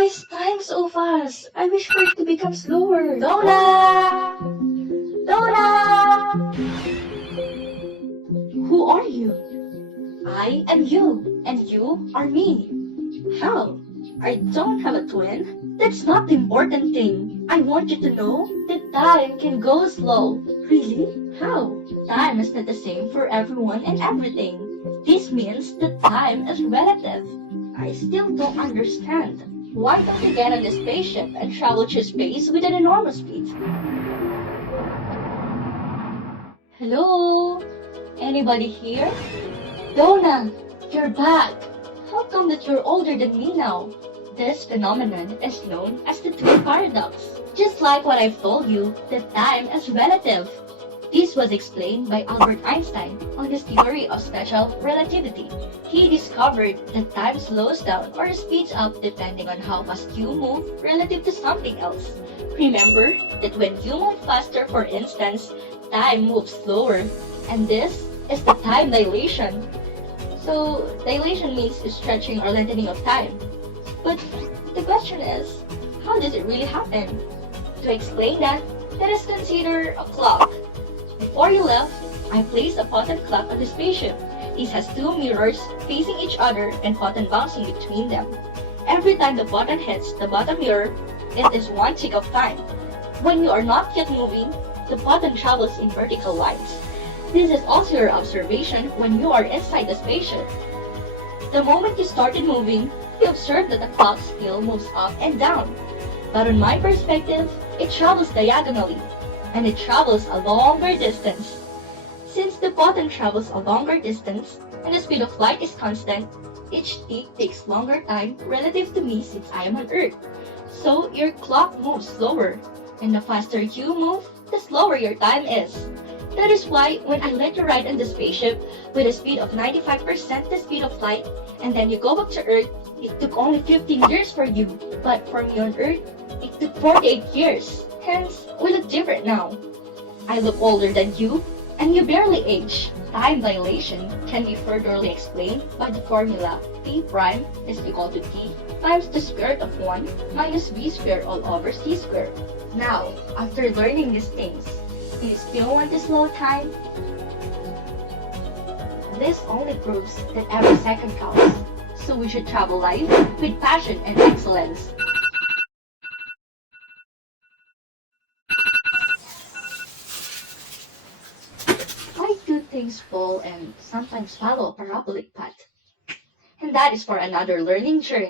Why is time so fast? I wish for it to become slower. Donna! Donna! Who are you? I am you, and you are me. How? I don't have a twin. That's not the important thing. I want you to know that time can go slow. Really? How? Time is not the same for everyone and everything. This means that time is relative. I still don't understand. Why don't you get on the spaceship and travel through space with an enormous speed? Hello? Anybody here? Donna, you're back. How come that you're older than me now? This phenomenon is known as the twin paradox. Just like what I've told you, that time is relative. This was explained by Albert Einstein on his theory of special relativity. He discovered that time slows down or speeds up depending on how fast you move relative to something else. Remember that when you move faster, for instance, time moves slower, and this is the time dilation. So, dilation means stretching or lengthening of time. But the question is, how does it really happen? To explain that, let us consider a clock. Before you left, I placed a button clock on the spaceship. This has two mirrors facing each other and button bouncing between them. Every time the button hits the bottom mirror, it is one tick of time. When you are not yet moving, the button travels in vertical lines. This is also your observation when you are inside the spaceship. The moment you started moving, you observe that the clock still moves up and down. But on my perspective, it travels diagonally, and it travels a longer distance. Since the button travels a longer distance, and the speed of light is constant, each tick takes longer time relative to me since I am on Earth. So your clock moves slower, and the faster you move, the slower your time is. That is why when I let you ride on the spaceship with a speed of 95% the speed of light, and then you go back to Earth, it took only 15 years for you. But for me on Earth, it took 48 years. Hence, we look different now. I look older than you, and you barely age. Time dilation can be furtherly explained by the formula T prime is equal to T times the square root of 1 minus V squared all over C squared. Now, after learning these things, do you still want to slow time? This only proves that every second counts. So we should travel life with passion and excellence. Why do things fall and sometimes follow a parabolic path? And that is for another learning journey.